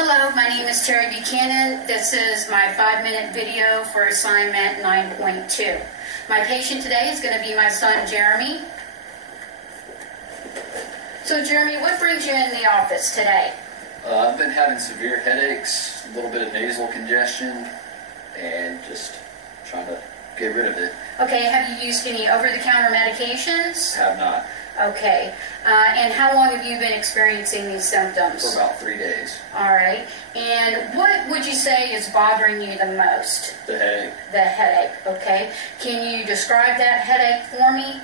Hello, my name is Terry Buchanan. This is my 5-minute video for assignment 9.2. My patient today is going to be my son, Jeremy. So, Jeremy, what brings you in the office today? I've been having severe headaches, a little bit of nasal congestion, and just trying to get rid of it. Okay, have you used any over-the-counter medications? Have not. Okay, and how long have you been experiencing these symptoms? For about 3 days. All right, and what would you say is bothering you the most? The headache. The headache, okay. Can you describe that headache for me?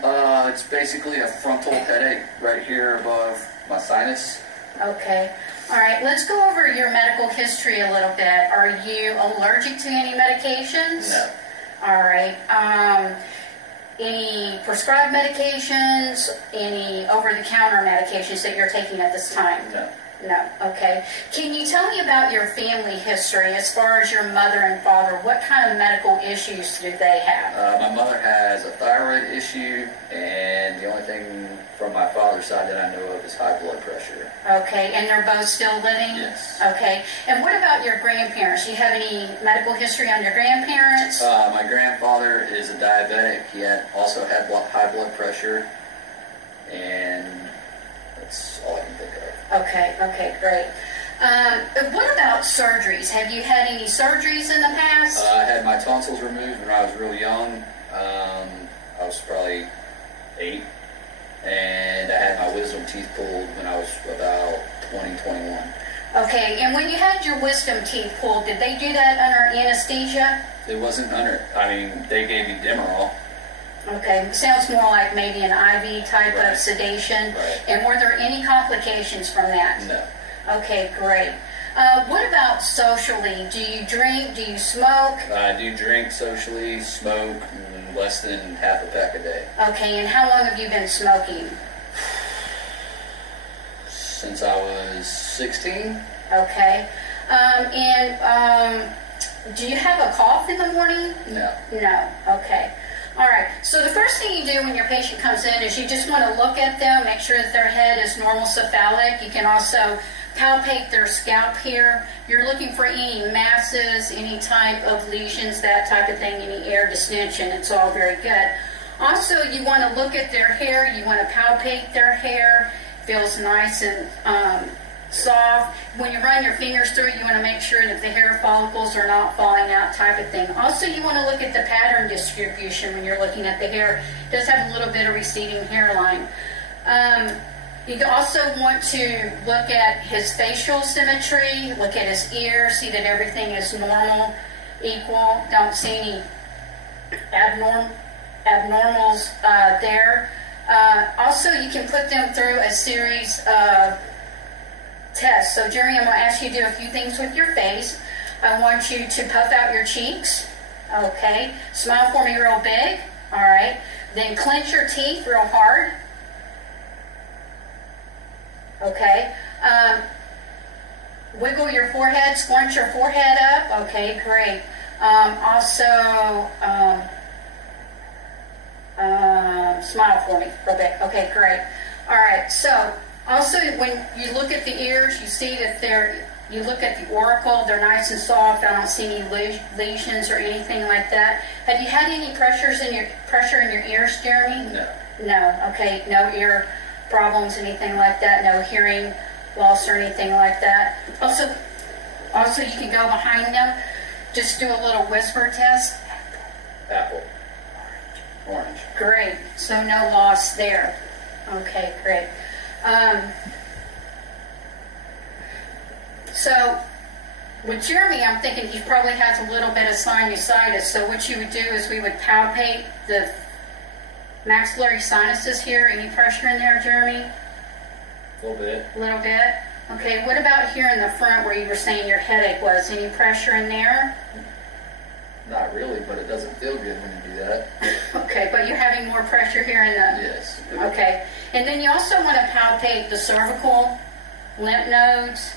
It's basically a frontal headache right here above my sinus. Okay. All right, let's go over your medical history a little bit. Are you allergic to any medications? No. All right. Any prescribed medications, any over-the-counter medications that you're taking at this time? No. No. Okay. Can you tell me about your family history as far as your mother and father? What kind of medical issues do they have? My mother has a thyroid issue, and the only thing from my father's side that I know of is high blood pressure. Okay, and they're both still living? Yes. Okay. And what about your grandparents? Do you have any medical history on your grandparents? My grandfather is a diabetic. He also had high blood pressure, and that's all I can think of. Okay, great. What about surgeries? Have you had any surgeries in the past? I had my tonsils removed when I was real young. I was probably 8. And I had my wisdom teeth pulled when I was about 20, 21. Okay, and when you had your wisdom teeth pulled, did they do that under anesthesia? It wasn't under, they gave me Demerol. Okay, sounds more like maybe an IV type of sedation. Right. And were there any complications from that? No. Okay, great. What about socially? Do you drink? Do you smoke? I do drink socially, smoke less than half a pack a day. Okay, and how long have you been smoking? Since I was 16. Okay. Do you have a cough in the morning? No. No. Okay. All right. So the first thing you do when your patient comes in is you just want to look at them, make sure that their head is normal cephalic. You can also palpate their scalp here. You're looking for any masses, any type of lesions, that type of thing, any air distension. It's all very good. Also, you want to look at their hair. You want to palpate their hair. Feels nice and soft. When you run your fingers through it, you want to make sure that the hair follicles are not falling out, type of thing. Also, you want to look at the pattern distribution when you're looking at the hair. It does have a little bit of receding hairline. You also want to look at his facial symmetry, look at his ears, see that everything is normal, equal. Don't see any abnormals there. Also, you can put them through a series of tests. So, Jeremy, I'm going to ask you to do a few things with your face. I want you to puff out your cheeks. Okay. Smile for me real big. All right. Then clench your teeth real hard. Okay. Wiggle your forehead, scrunch your forehead up. Okay, great. Smile for me real big. Okay, great. All right. So, also when you look at the ears, you see that you look at the auricle, they're nice and soft. I don't see any lesions or anything like that. Have you had any pressure in your ears, Jeremy? No. No. Okay. No ear problems, anything like that. No hearing loss or anything like that. Also, you can go behind them. Just do a little whisper test. Apple. Orange. Great. So no loss there. Okay. Great. So with Jeremy, I'm thinking he probably has a little bit of sinusitis. So what you would do is we would palpate the maxillary sinuses here. Any pressure in there, Jeremy? A little bit. A little bit. Okay. What about here in the front where you were saying your headache was? Any pressure in there? Not really, but it doesn't feel good when you do that. Okay, but you're having more pressure here in the... Yes. Okay. And then you also want to palpate the cervical lymph nodes.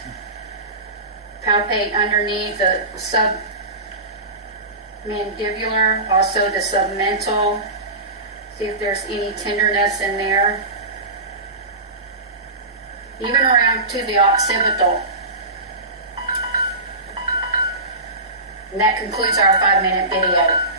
Palpate underneath the submandibular, also the submental. See if there's any tenderness in there. even around to the occipital. And that concludes our 5-minute video.